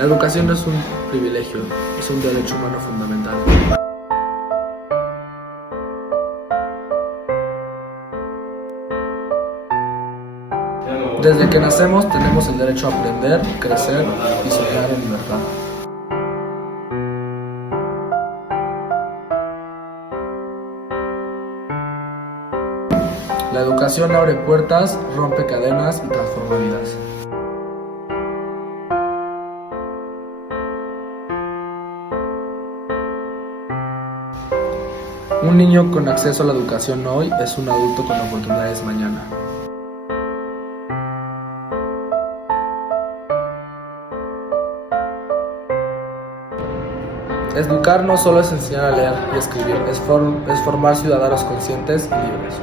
La educación no es un privilegio, es un derecho humano fundamental. Desde que nacemos tenemos el derecho a aprender, crecer y soñar en libertad. La educación abre puertas, rompe cadenas y transforma vidas. Un niño con acceso a la educación hoy es un adulto con oportunidades mañana. Educar no solo es enseñar a leer y escribir, es formar ciudadanos conscientes y libres.